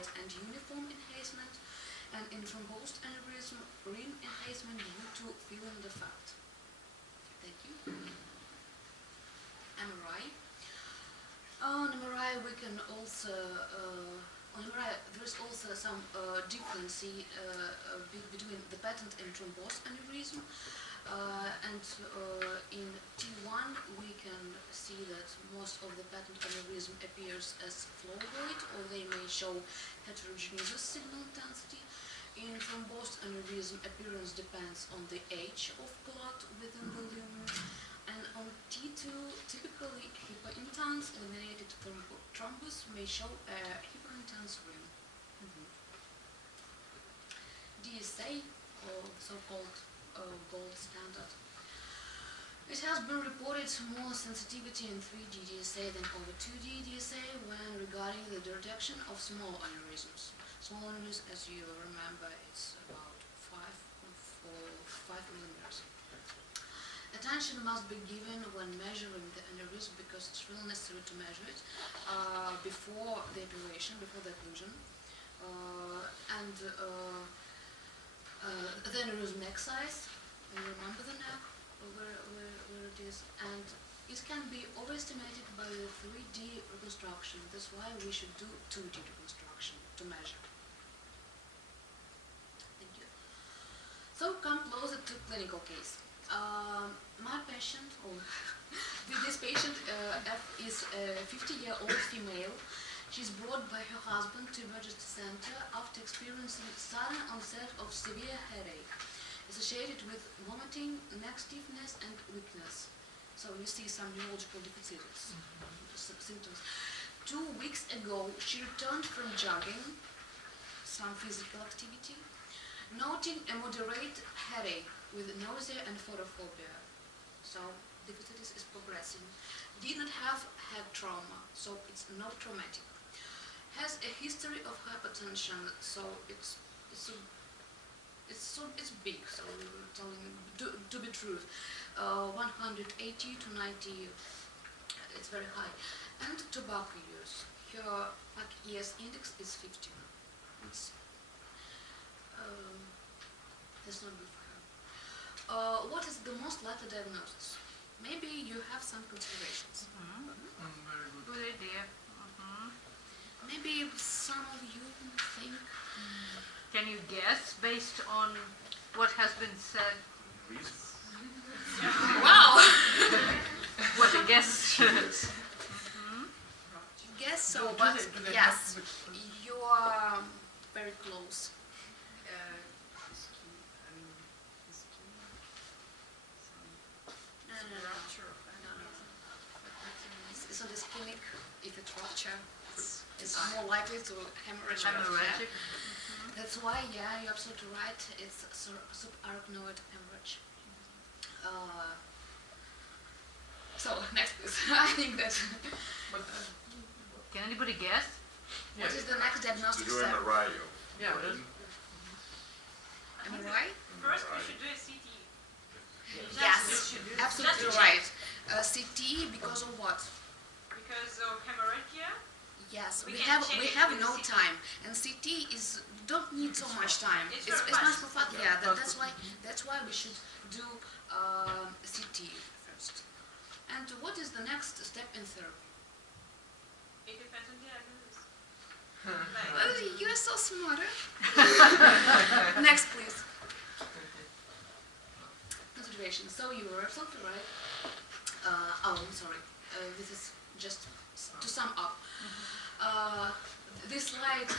slight and uniform enhancement, and in thrombosed aneurysm, rim enhancement due to filling defect. Thank you. MRI. On MRI, we can also on MRI there is also some difference between the patent and thrombosed aneurysm. And in T1 we can see that most of the patent aneurysm appears as flowvoid, or they may show heterogeneous signal intensity. In thrombosed aneurysm, appearance depends on the age of clot within the lumen. And on T2, typically hyperintense eliminated thrombus may show a hyperintense rim. DSA, or so-called gold standard. It has been reported more sensitivity in 3D DSA than over 2D DSA when regarding the detection of small aneurysms. Small aneurysms, as you remember, it's about 5 millimeters. Attention must be given when measuring the aneurysm because it's really necessary to measure it before the operation, before the occlusion. The aneurysm neck size, you remember the neck, where it is, and it can be overestimated by the 3D reconstruction. That's why we should do 2D reconstruction to measure. Thank you. So come closer to clinical case. My patient, this patient is a 50-year-old female. She's brought by her husband to emergency center after experiencing sudden onset of severe headache associated with vomiting, neck stiffness, and weakness. So you see some neurological deficits, symptoms. 2 weeks ago, she returned from jogging, some physical activity, noting a moderate headache with nausea and photophobia. So deficits is progressing. Did not have head trauma, so it's not traumatic. Has a history of hypertension, so it's big. So we're telling to be true, 180 to 90, it's very high. And tobacco use. Her ES index is 15. That's not good for her. What is the most likely diagnosis? Maybe you have some considerations. Very good. Good idea. Maybe some of you think. Can you guess based on what has been said? Wow! What a guess. Guess so, but yes, you are very close. So the ischemic, if it rupture, it's more likely to hemorrhage. Hemorrhagic. That's why, yeah, you're absolutely right. It's subarachnoid hemorrhage. So next, please. I think that. Can anybody guess? What is the next diagnostic To do step? MRI. Yeah. MRI? First, we should do a CT. Yes, absolutely right. CT because of what? Because of hemorrhagia. Yes, We we can have check it no with CT. time, and CT is don't need so much time. It's It's very much fast. more fast. Yeah, that's why we should do CT first. And what is the next step in therapy? It depends on diagnosis. You are so smart. Next, please. Consideration. So you were absolutely right. I'm sorry. This is just to sum up. This slide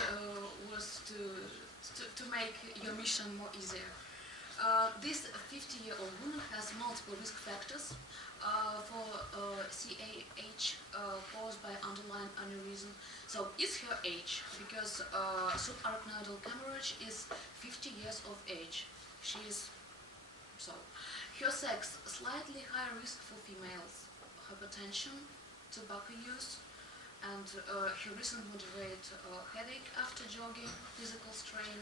was to make your mission more easier. This 50-year-old woman has multiple risk factors for CAH caused by underlying aneurysm. So it's her age, because subarachnoidal hemorrhage is 50 years of age. She is so. Her sex, slightly higher risk for females, hypertension, tobacco use, and her recent moderate headache after jogging, physical strain,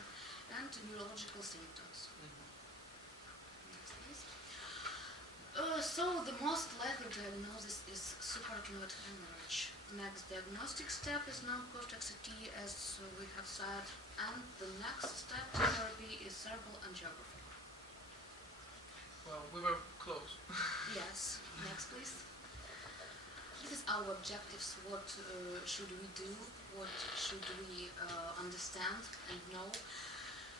and neurological symptoms. Next, please. So the most likely diagnosis is subarachnoid hemorrhage. Next diagnostic step is non-cortex CT, as we have outside, and the next step to therapy is cerebral angiography. Well, we were close. Yes, next please. This is our objectives. What should we do? What should we understand and know?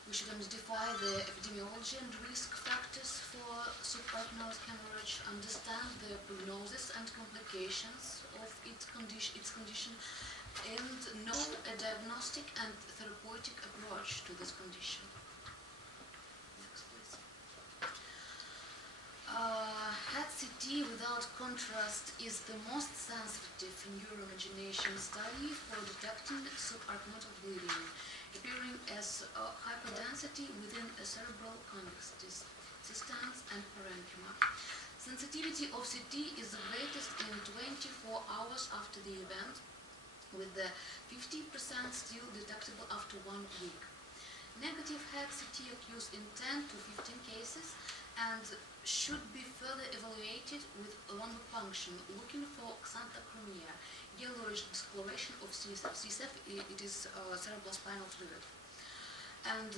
We should identify the epidemiology and risk factors for subarachnoid hemorrhage, understand the prognosis and complications of its condition, and know a diagnostic and therapeutic approach to this condition. Next, please. HEAD-CT without contrast is the most sensitive neuroimagination study for detecting subarachnoidal bleeding, appearing as hyperdensity within a cerebral convex systems and parenchyma. Sensitivity of CT is the greatest in 24 hours after the event, with the 50% still detectable after 1 week. Negative HEAD-CT occurs in 10 to 15 cases and should be further evaluated with lumbar puncture, looking for xanthochromia, yellowish discoloration of CSF, it is cerebrospinal fluid, and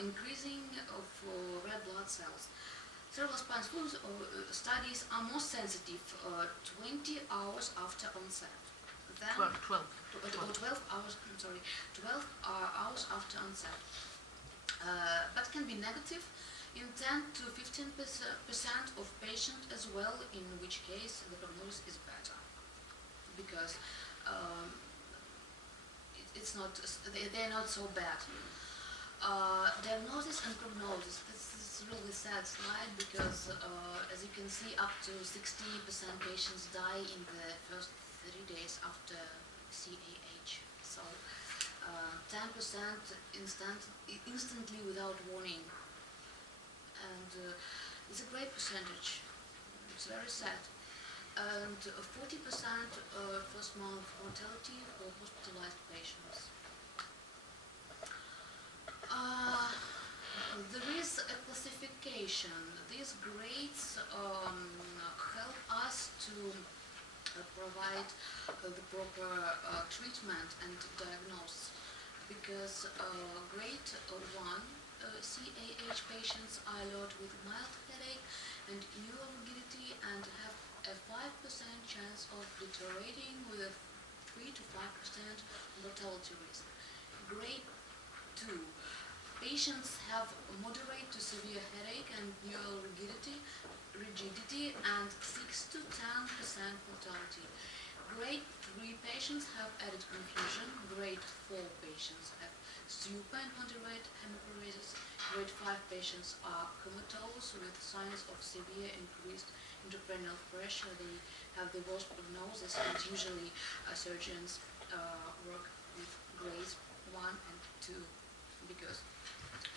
increasing of red blood cells. Cerebrospinal fluid studies are most sensitive 20 hours after onset. Then 12 hours, I'm sorry, 12 hours after onset. But can be negative in 10 to 15% of patients as well, in which case the prognosis is better, because they're not so bad. Diagnosis and prognosis. This is a really sad slide because, as you can see, up to 60% patients die in the first 30 days after CAH. So 10% instantly without warning. And it's a great percentage. It's very sad. And 40% first month mortality for hospitalized patients. There is a classification. These grades help us to provide the proper treatment and diagnosis, because grade 1 CAH patients are alert with mild headache and neural rigidity and have a 5% chance of deteriorating with a 3 to 5% mortality risk. Grade 2 patients have moderate to severe headache and neural rigidity and 6 to 10% mortality. Grade 3 patients have added confusion. Grade 4 patients have stupor and moderate hemiparesis. Grade 5 patients are comatose with signs of severe increased intracranial pressure. They have the worst prognosis, and usually surgeons work with grades 1 and 2 because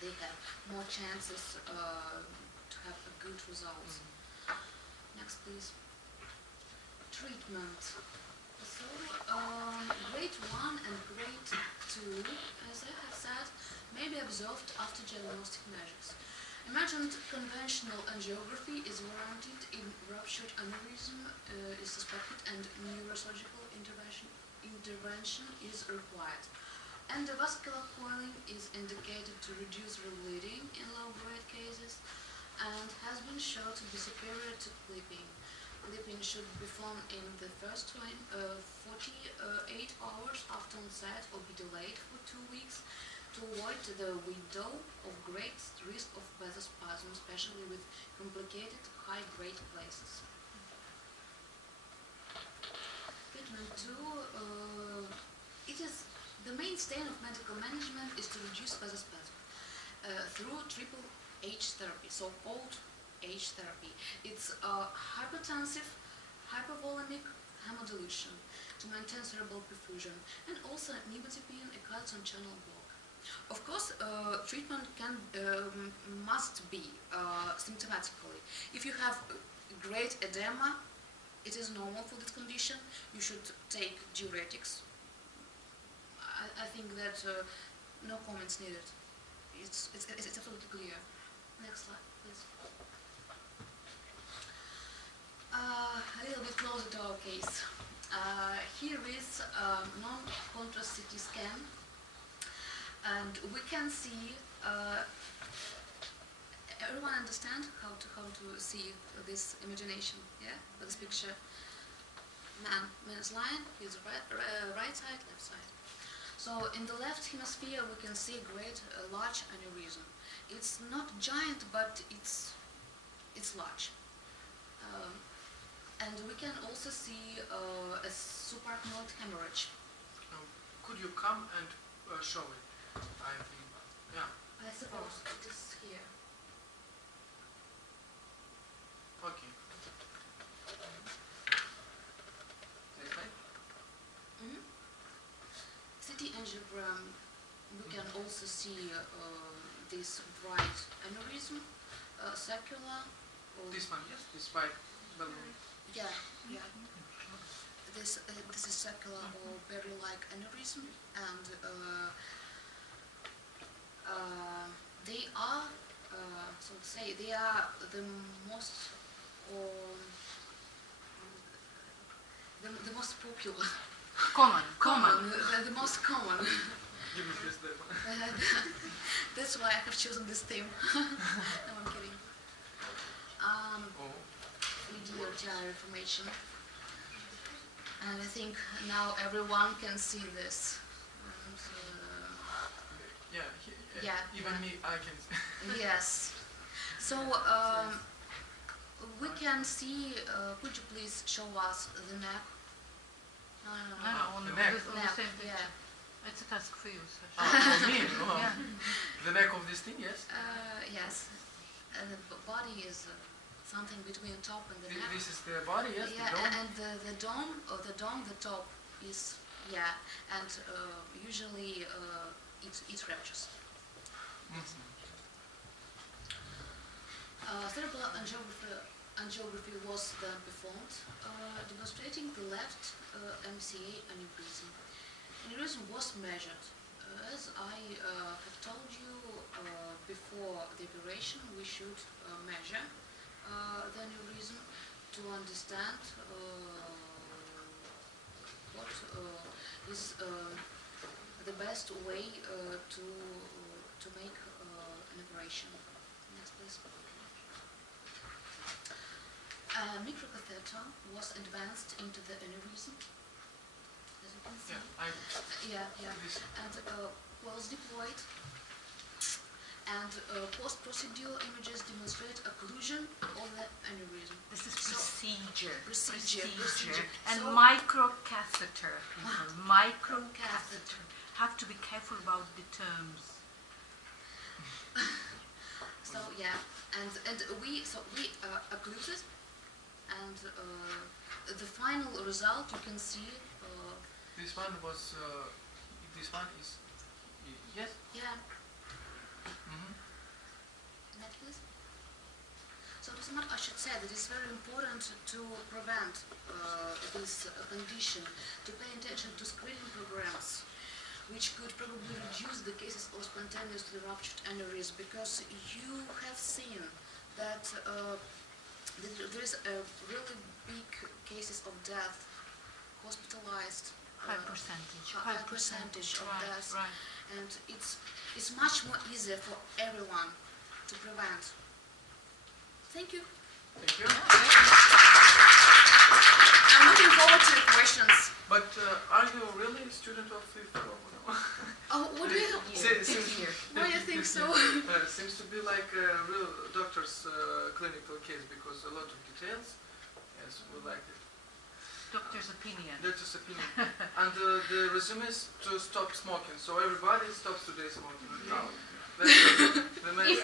they have more chances to have a good results. Next, please. Treatment. So, grade 1 and grade 2, as I have said, may be observed after diagnostic measures. Imagined conventional angiography is warranted in ruptured aneurysm is suspected and neurosurgical intervention is required. Endovascular coiling is indicated to reduce rebleeding in low-grade cases and has been shown to be superior to clipping. Clipping should be performed in the first 48 hours after onset or be delayed for 2 weeks to avoid the window of great risk of vasospasm, especially with complicated high-grade cases. Treatment 2, it is the mainstay of medical management is to reduce vasospasm through triple H therapy, so-called H therapy. It's hypertensive, hypervolemic hemodilution to maintain cerebral perfusion, and also nimotropin, a calcium channel block. Of course, treatment must be symptomatically. If you have great edema, it is normal for this condition. You should take diuretics. I think that no comments needed. It's absolutely clear. Next slide, please. A little bit closer to our case. Here is non-contrast CT scan. And we can see, everyone understand how to see this imagination, yeah? This picture, man's lying, his right side, left side. So in the left hemisphere we can see a great large aneurysm. It's not giant, but it's large. And we can also see a subarachnoid hemorrhage. Could you come and show it? I think, yeah. I suppose it is here. Okay. This way? CT angiogram, we can also see this bright aneurysm, circular. This one, yes? This white balloon. Yeah, yeah. This is circular or berry-like aneurysm, and they are, so to say, they are the most, the most popular. Common. The most common. Give me this there. That's why I have chosen this theme. No, I'm kidding. Video general information. And I think now everyone can see this. And, Yeah, even me, I can see. yes. So we can see. Could you please show us the neck? No, the neck. Yeah. It's a task for you, Sasha. For me? Oh. Yeah. The neck of this thing, yes? Yes. And the body is something between top and the neck. This is the body, yes? Yeah, the dome? and the dome, the top is, yeah, and usually it ruptures. Cerebral angiography was then performed, demonstrating the left MCA aneurysm. Aneurysm was measured. As I have told you before the operation, we should measure the aneurysm to understand what is the best way to make an operation. Next, please. A microcatheter was advanced into the aneurysm, as you can see. And was deployed. And post-procedure images demonstrate occlusion of the aneurysm. This is procedure. Procedure. And So microcatheter. Microcatheter. Have to be careful about the terms. So yeah, and we occluded, and the final result you can see. This one was. This one is. Yes. Yeah. Next, please. So this is what I should say, that it's very important to prevent this condition, to pay attention to screening programs, which could probably reduce the cases of spontaneously ruptured aneurysm, because you have seen that there is a really big cases of death, hospitalized. High percentage of death, right. And it's much more easier for everyone to prevent. Thank you. Thank you. I'm looking forward to your questions. But are you really a student of fifth year? Oh, what do you? Why do you think so? Seems to be like a real doctor's clinical case, because a lot of details. Yes, we like it. Doctor's opinion. Doctor's opinion. And the resume is to stop smoking, so everybody stops today smoking. That's the main